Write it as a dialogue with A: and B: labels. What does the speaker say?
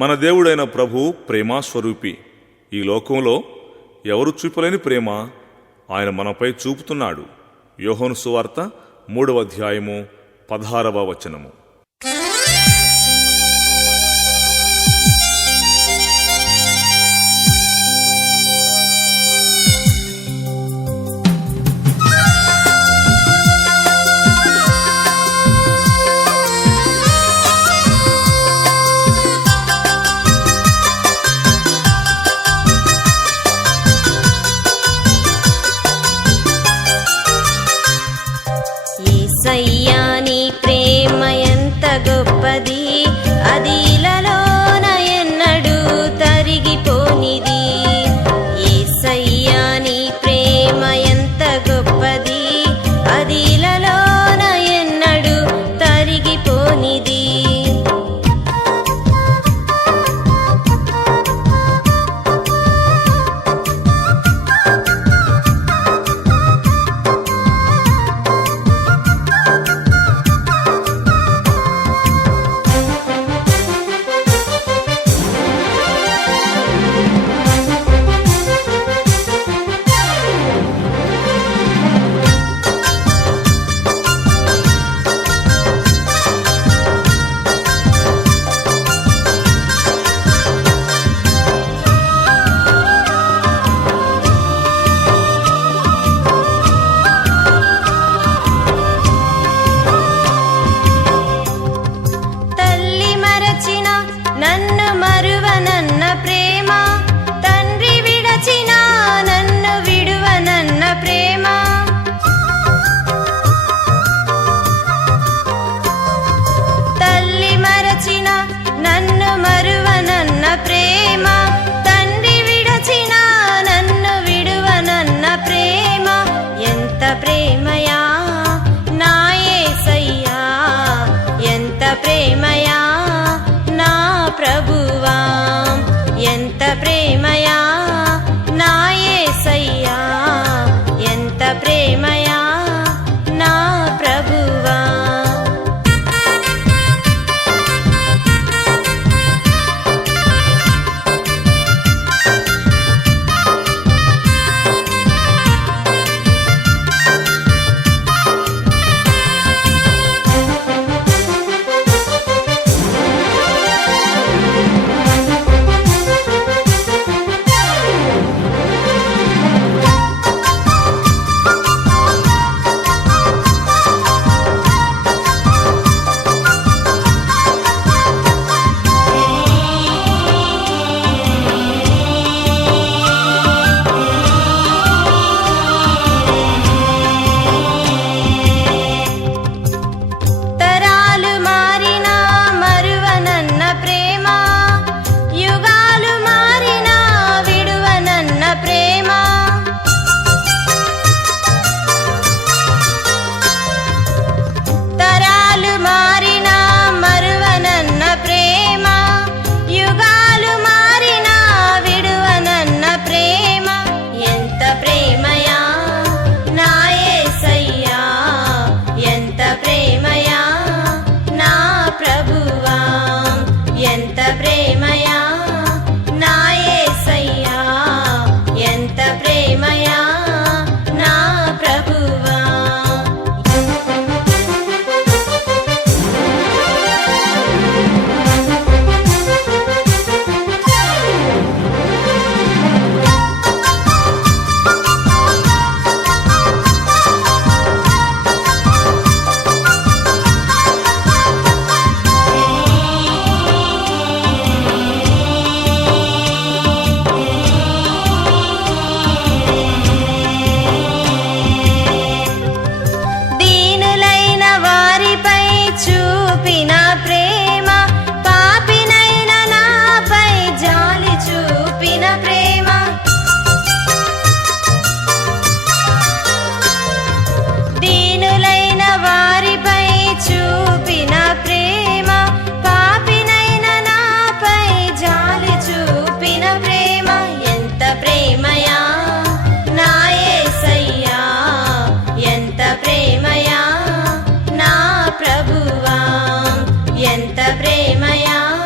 A: మన దేవుడైన ప్రభు ప్రేమాస్వరూపి. ఈ లోకంలో ఎవరు చూపలేని ప్రేమ ఆయన మనపై చూపుతున్నాడు. యోహోను సువార్త మూడవ అధ్యాయము పదహారవ వచనము.
B: సయ్యాని ప్రేమ ఎంత గొప్పది? అది ఇలాలో ఎంత ప్రేమయా?